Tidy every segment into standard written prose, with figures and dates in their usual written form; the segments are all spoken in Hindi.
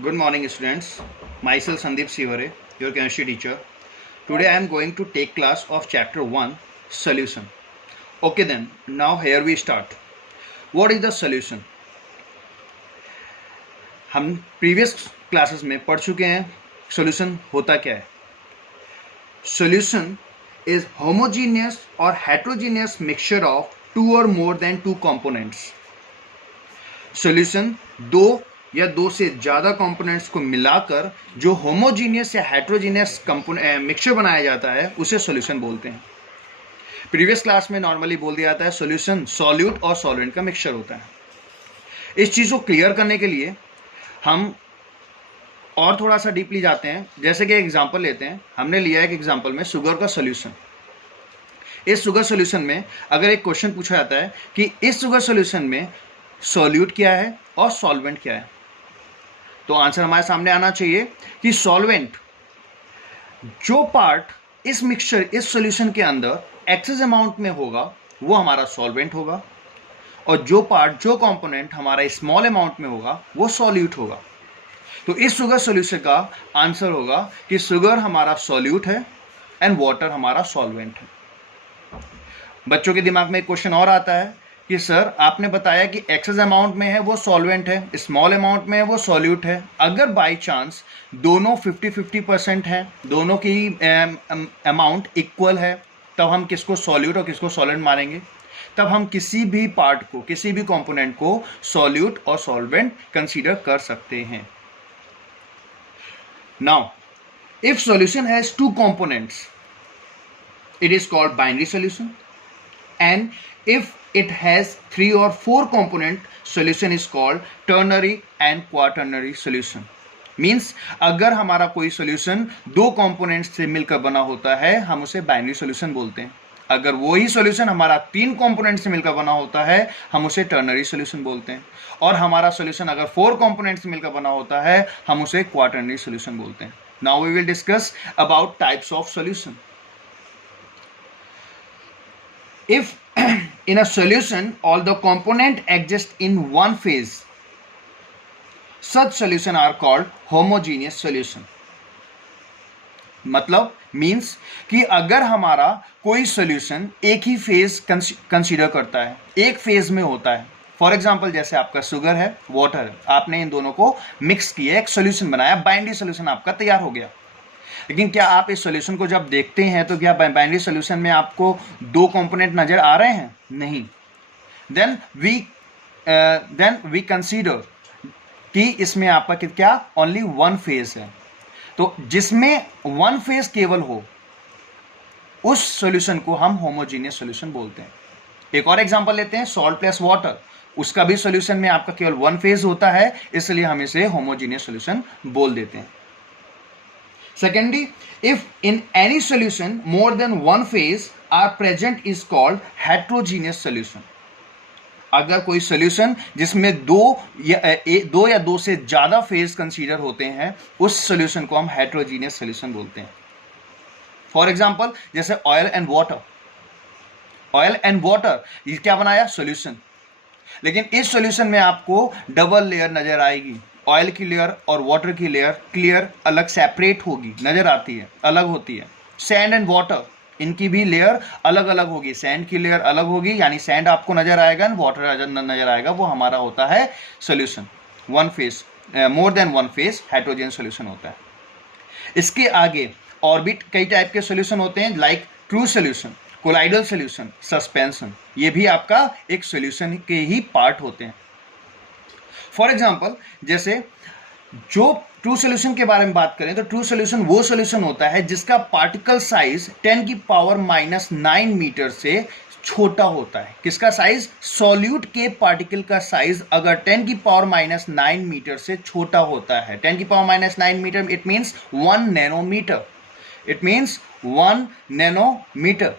Good morning, students. Myself Sandeep Sivare, your chemistry teacher. Today I am going to take class of chapter 1, solution. Okay then, now here we start. What is the solution? हम previous classes में पढ़ चुके हैं solution होता क्या है. Solution is homogeneous or heterogeneous mixture of two or more than two components. Solution दो या दो से ज़्यादा कंपोनेंट्स को मिलाकर जो होमोजीनियस या हेट्रोजीनियस मिक्सचर बनाया जाता है उसे सॉल्यूशन बोलते हैं. प्रीवियस क्लास में नॉर्मली बोल दिया जाता है सॉल्यूशन सॉल्यूट और सॉल्वेंट का मिक्सचर होता है. इस चीज़ को क्लियर करने के लिए हम और थोड़ा सा डीपली जाते हैं. जैसे कि एग्जाम्पल लेते हैं, हमने लिया एक एग्जाम्पल में शुगर का सोल्यूशन. इस शुगर सोल्यूशन में अगर एक क्वेश्चन पूछा जाता है कि इस शुगर सोल्यूशन में सॉल्यूट क्या है और सॉल्वेंट क्या है, तो आंसर हमारे सामने आना चाहिए कि सॉल्वेंट जो पार्ट इस मिक्सचर इस सॉल्यूशन के अंदर एक्सेस अमाउंट में होगा वो हमारा सॉल्वेंट होगा, और जो पार्ट जो कंपोनेंट हमारा स्मॉल अमाउंट में होगा वो सॉल्यूट होगा. तो इस शुगर सॉल्यूशन का आंसर होगा कि शुगर हमारा सॉल्यूट है एंड वाटर हमारा सॉल्वेंट है. बच्चों के दिमाग में एक क्वेश्चन और आता है कि सर आपने बताया कि एक्सेस अमाउंट में है वो सॉल्वेंट है, स्मॉल अमाउंट में है वो सॉल्यूट है. अगर बाय चांस दोनों 50-50% हैं, दोनों की अमाउंट इक्वल है, तब हम किसको सॉल्यूट और किसको सॉल्वेंट मानेंगे? तब हम किसी भी पार्ट को, किसी भी कंपोनेंट को सॉल्यूट और सॉल्वेंट कंसीडर कर सकते हैं. Now if solution has two components it is called binary solution, and if it has 3 or 4 component solution is called ternary and quaternary solution. Means अगर हमारा कोई सोल्यूशन दो कंपोनेंट्स से मिलकर बना होता है हम उसे बाइनरी सोल्यूशन बोलते हैं. अगर वही सोल्यूशन हमारा 3 कंपोनेंट से मिलकर बना होता है हम उसे टर्नरी सोल्यूशन बोलते हैं, और हमारा सोल्यूशन अगर 4 कंपोनेंट्स से मिलकर बना होता है हम उसे क्वाटर्नरी सोल्यूशन बोलते हैं. Now we will discuss about types of solution. If in a solution all the component exist in one phase, such solution are called homogeneous solution. मतलब मीन्स कि अगर हमारा कोई सॉल्यूशन एक ही फेज कंसीडर करता है, एक फेज में होता है. फॉर एग्जाम्पल जैसे आपका शुगर है, वाटर है, आपने इन दोनों को मिक्स किया, एक सॉल्यूशन बनाया, बाइनरी सॉल्यूशन आपका तैयार हो गया. लेकिन क्या आप इस सॉल्यूशन को जब देखते हैं तो क्या बाइनरी सॉल्यूशन में आपको दो कंपोनेंट नजर आ रहे हैं? नहीं. देन वी कंसीडर कि इसमें आपका क्या ओनली वन फेज है. तो जिसमें वन फेज केवल हो उस सॉल्यूशन को हम होमोजीनियस सॉल्यूशन बोलते हैं. एक और एग्जांपल लेते हैं, सॉल्ट प्लस वाटर. उसका भी सॉल्यूशन में आपका केवल वन फेज होता है, इसलिए हम इसे होमोजीनियस सॉल्यूशन बोल देते हैं. Secondly, if in any solution more than one phase are present is called heterogeneous solution. अगर कोई सॉल्यूशन जिसमें दो या दो से ज्यादा फेज कंसीडर होते हैं उस सॉल्यूशन को हम हेट्रोजीनियस सॉल्यूशन बोलते हैं. फॉर एग्जांपल जैसे oil and water. Oil and water ये क्या बनाया? सॉल्यूशन. लेकिन इस सॉल्यूशन में आपको डबल लेयर नजर आएगी. ऑयल की लेयर और वाटर की लेयर क्लियर अलग सेपरेट होगी, नजर आती है, अलग होती है. सैंड एंड वाटर इनकी भी लेयर अलग अलग होगी. सैंड की लेयर अलग होगी, यानी सैंड आपको नजर आएगा, वाटर नजर आएगा. वो हमारा होता है solution. One phase, more than one phase heterogeneous solution होता है. इसके आगे और भी कई टाइप के सोल्यूशन होते हैं, like true solution, colloidal solution, suspension. ये भी आपका एक सोल्यूशन के ही पार्ट होते हैं. फॉर एग्जाम्पल जैसे जो ट्रू सोल्यूशन के बारे में बात करें तो ट्रू सोल्यूशन वो सोल्यूशन होता है जिसका पार्टिकल साइज 10⁻⁹ मीटर से छोटा होता है. किसका साइज? सॉल्यूट के पार्टिकल का साइज अगर 10⁻⁹ मीटर से छोटा होता है. 10⁻⁹ metre it means 1 nanometre. It means 1 nanometre.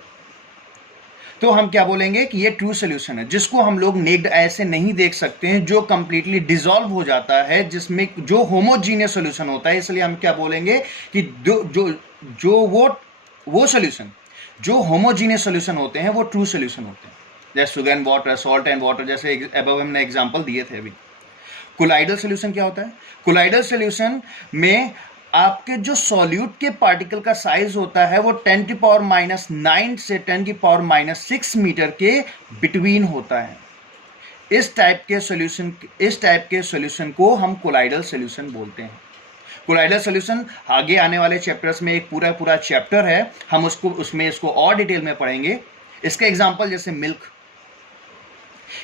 तो हम क्या बोलेंगे कि ये ट्रू सोल्यूशन है, जिसको हम लोग नेक्ड ऐसे नहीं देख सकते हैं, जो कंप्लीटली डिसॉल्व हो जाता है, जिसमें जो होमोजीनियस सोल्यूशन होता है. इसलिए हम क्या बोलेंगे कि वो सोल्यूशन जो होमोजीनियस सोल्यूशन होते हैं वो ट्रू सोल्यूशन होते हैं. जैसे sugar and water, salt and water, जैसे अबव हमने एग्जांपल दिए थे अभी. कोलाइडल सॉल्यूशन क्या होता है? कोलाइडल सॉल्यूशन में आपके जो सॉल्यूट के पार्टिकल का साइज होता है वो 10⁻⁹ से 10⁻⁶ मीटर के बिटवीन होता है। इस टाइप के सॉल्यूशन को हम कोलाइडल सॉल्यूशन बोलते हैं। कोलाइडल सॉल्यूशन आगे आने वाले चैप्टर्स में एक पूरा चैप्टर है, हम इसको और डिटेल में पढ़ेंगे। इसका एग्जांपल जैसे मिल्क,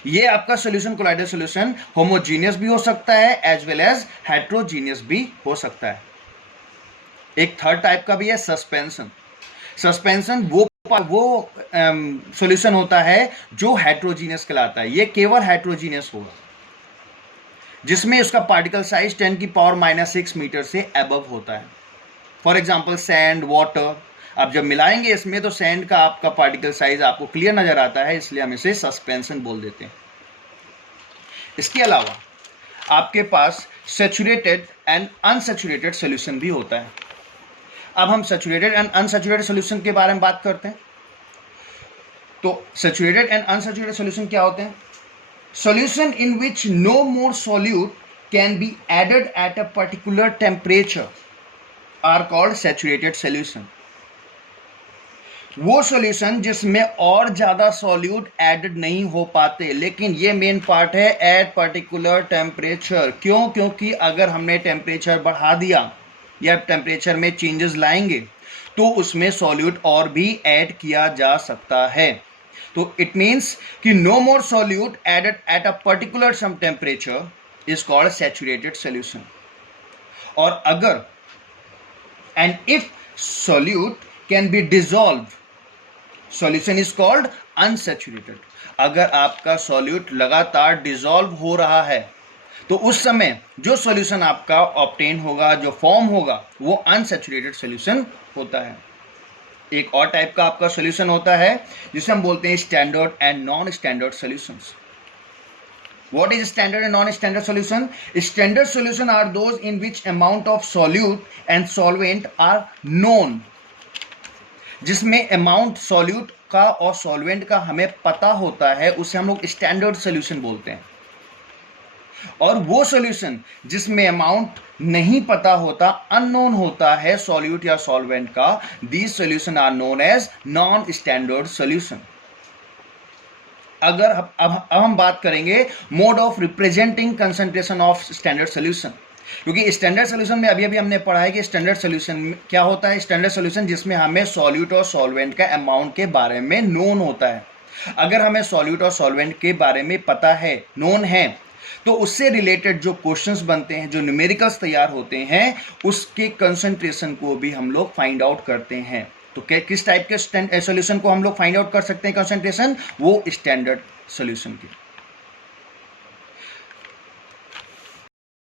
ये आपका सॉल्यूशन कोलाइडल सॉल्यूशन होमोजीनियस भी हो सकता है एज वेल एज हेट्रोजीनियस भी हो सकता है। एक थर्ड टाइप का भी है सस्पेंशन। सस्पेंशन वो सॉल्यूशन होता है जो हेट्रोजीनियस कहलाता है। ये केवल हेट्रोजीनियस होगा जिसमें उसका पार्टिकल साइज 10⁻⁶ मीटर से अबव होता है। For example sand, water. अब जब मिलाएंगे इसमें तो सैंड का आपका पार्टिकल साइज आपको क्लियर नजर आता है, इसलिए हम इसे सस्पेंशन बोल देते हैं। इसके अलावा आपके पास सैचुरेटेड एंड अनसैचुरेटेड सॉल्यूशन भी होता है। अब हम सैचुरेटेड एंड अनसैचुरेटेड सॉल्यूशन के बारे में बात करते हैं। तो सैचुरेटेड एंड अनसैचुरेटेड सॉल्यूशन क्या होते हैं? Solution in which no more solute can be added at a particular temperature are called saturated solution. वो सॉल्यूशन जिसमें और ज्यादा सॉल्यूट ऐडेड नहीं हो पाते, लेकिन ये मेन पार्ट है एट पर्टिकुलर टेम्परेचर। क्यों? क्योंकि अगर हमने टेम्परेचर बढ़ा दिया या टेम्परेचर में चेंजेस लाएंगे तो उसमें सॉल्यूट और भी ऐड किया जा सकता है। तो इट मीन्स कि no more solute added at a particular some temperature is called saturated solution. और अगर and if solute can be dissolve, solution is called unsaturated. अगर आपका सॉल्यूट लगातार डिसॉल्व हो रहा है तो उस समय जो सॉल्यूशन आपका ऑब्टेन होगा, जो फॉर्म होगा, वो अनसैचुरेटेड सॉल्यूशन होता है। एक और टाइप का आपका सॉल्यूशन होता है जिसे हम बोलते हैं standard and non standard solutions. What is standard and non-standard solution? Standard solution are those in which amount of solute and solvent are known. जिसमें अमाउंट सॉल्यूट का और सॉल्वेंट का हमें पता होता है, उसे हम लोग स्टैंडर्ड सॉल्यूशन बोलते हैं। और वो सॉल्यूशन जिसमें अमाउंट नहीं पता होता, अननोन होता है सॉल्यूट या सॉल्वेंट का, these solution are known as non standard solution. अगर अब हम बात करेंगे mode of representing concentration of standard solution, क्योंकि स्टैंडर्ड सॉल्यूशन में अभी हमने पढ़ा है कि स्टैंडर्ड सॉल्यूशन क्या होता है। स्टैंडर्ड सॉल्यूशन जिसमें हमें सॉल्यूट और सॉल्वेंट का अमाउंट के बारे में नोन होता है। अगर हमें सॉल्यूट और सॉल्वेंट के बारे में पता है, नोन है, तो उससे रिलेटेड जो क्वेश्चंस बनते हैं, जो न्यूमेरिकल्स तैयार होते हैं, उसके कंसंट्रेशन को भी हम लोग फाइंड आउट करते हैं। तो किस टाइप के सॉल्यूशन को हम लोग फाइंड आउट कर सकते हैं कंसंट्रेशन? वो स्टैंडर्ड सॉल्यूशन की।